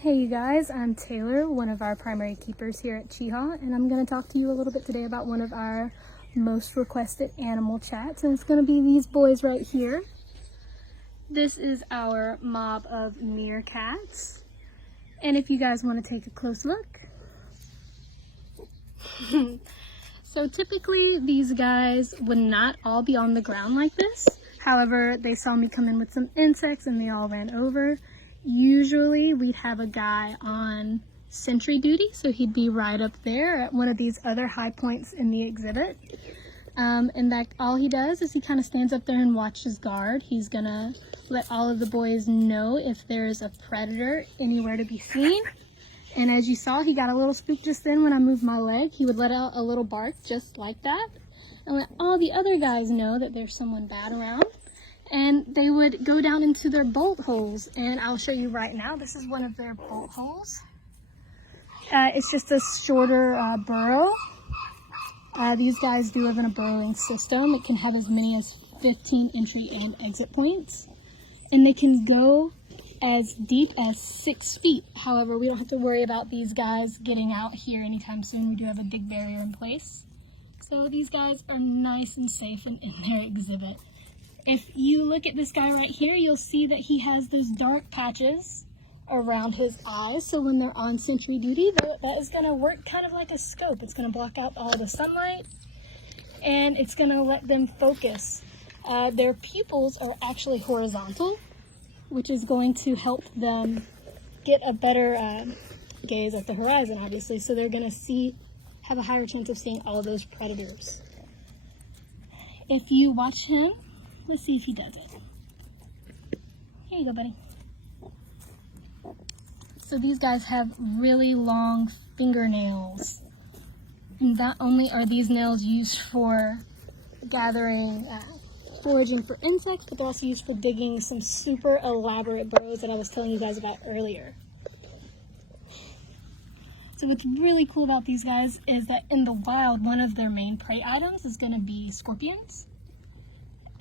Hey you guys, I'm Taylor, one of our primary keepers here at Chehaw, and I'm going to talk to you a little bit today about one of our most requested animal chats, and it's going to be these boys right here. This is our mob of meerkats, and if you guys want to take a close look. So typically these guys would not all be on the ground like this. However, they saw me come in with some insects and they all ran over. Usually we'd have a guy on sentry duty, so he'd be right up there at one of these other high points in the exhibit. And that all he does is he kind of stands up there and watches guard. He's gonna let all of the boys know if there's a predator anywhere to be seen. And as you saw, he got a little spooked just then when I moved my leg. He would let out a little bark just like that and let all the other guys know that there's someone bad around. And they would go down into their bolt holes, and I'll show you right now. This is one of their bolt holes. It's just a shorter burrow. These guys do live in a burrowing system. It can have as many as 15 entry and exit points, and they can go as deep as 6 feet. However, we don't have to worry about these guys getting out here anytime soon. We do have a big barrier in place. So these guys are nice and safe in their exhibit. If you look at this guy right here, you'll see that he has those dark patches around his eyes. So when they're on sentry duty, that is going to work kind of like a scope. It's going to block out all the sunlight, and it's going to let them focus. Their pupils are actually horizontal, which is going to help them get a better gaze at the horizon, obviously. So they're going to have a higher chance of seeing all those predators. If you watch him, let's see if he does it. Here you go, buddy. So these guys have really long fingernails. And not only are these nails used for gathering, foraging for insects, but they're also used for digging some super elaborate burrows that I was telling you guys about earlier. So what's really cool about these guys is that in the wild, one of their main prey items is going to be scorpions.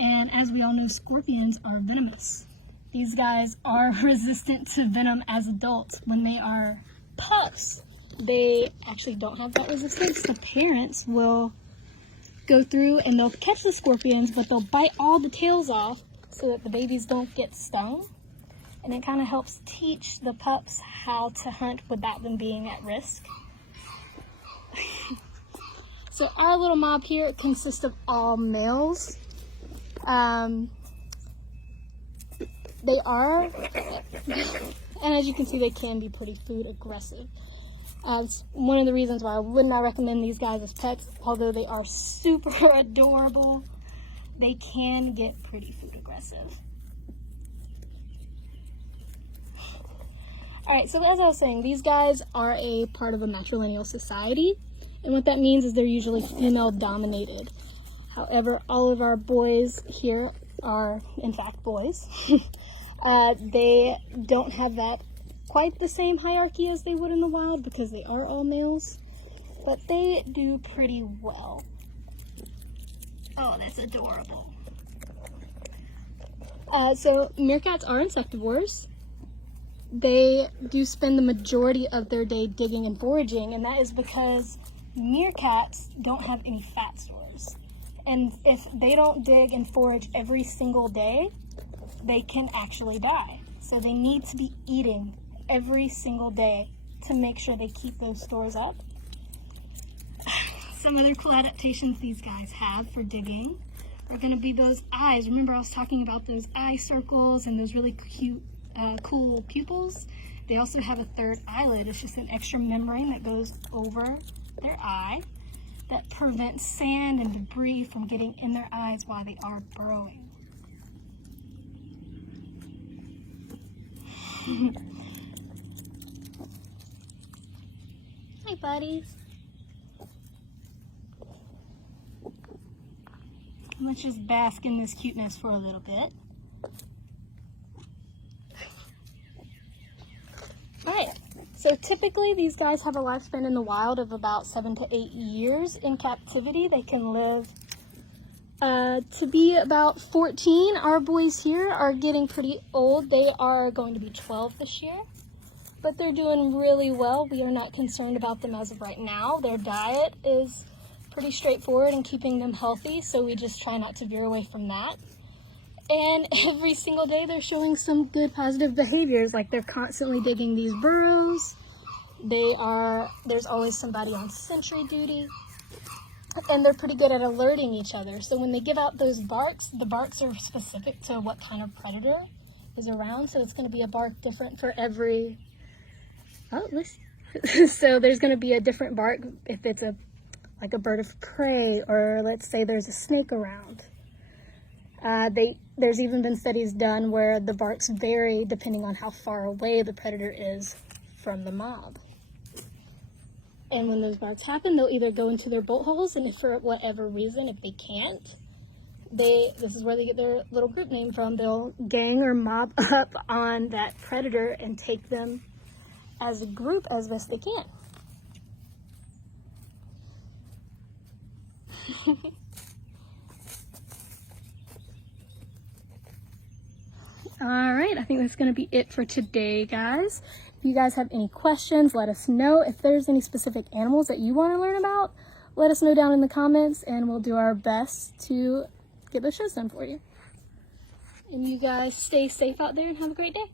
And as we all know, scorpions are venomous. These guys are resistant to venom as adults. When they are pups, they actually don't have that resistance. The parents will go through and they'll catch the scorpions, but they'll bite all the tails off so that the babies don't get stung. And it kind of helps teach the pups how to hunt without them being at risk. So our little mob here consists of all males. They are, and as you can see, they can be pretty food aggressive. It's one of the reasons why I would not recommend these guys as pets. Although they are super adorable, they can get pretty food aggressive. Alright, so as I was saying, these guys are a part of a matrilineal society, and what that means is they're usually female dominated. However, all of our boys here are, in fact, boys. They don't have that quite the same hierarchy as they would in the wild because they are all males, but they do pretty well. Oh, that's adorable. So meerkats are insectivores. They do spend the majority of their day digging and foraging, and that is because meerkats don't have any fat stores. And if they don't dig and forage every single day, they can actually die. So they need to be eating every single day to make sure they keep those stores up. Some other cool adaptations these guys have for digging are going to be those eyes. Remember I was talking about those eye circles and those really cute, cool pupils? They also have a third eyelid. It's just an extra membrane that goes over their eye that prevents sand and debris from getting in their eyes while they are burrowing. Hi, buddies. Let's just bask in this cuteness for a little bit. Alright, so typically these guys have a lifespan in the wild of about 7 to 8 years. In captivity, they can live to be about 14. Our boys here are getting pretty old. They are going to be 12 this year. but they're doing really well. We are not concerned about them as of right now. Their diet is pretty straightforward in keeping them healthy, so we just try not to veer away from that. And every single day they're showing some good positive behaviors, like they're constantly digging these burrows. There's always somebody on sentry duty, and they're pretty good at alerting each other. So when they give out those barks, the barks are specific to what kind of predator is around. So it's going to be a bark different for every, so there's going to be a different bark if it's like a bird of prey, or let's say there's a snake around. There's even been studies done where the barks vary depending on how far away the predator is from the mob. And when those barks happen, they'll either go into their bolt holes, and if for whatever reason, if they can't, this is where they get their little group name from. They'll gang or mob up on that predator and take them as a group as best they can. All right, I think that's going to be it for today, guys. If you guys have any questions, let us know. If there's any specific animals that you want to learn about, let us know down in the comments, and we'll do our best to get those shows done for you. And you guys stay safe out there and have a great day.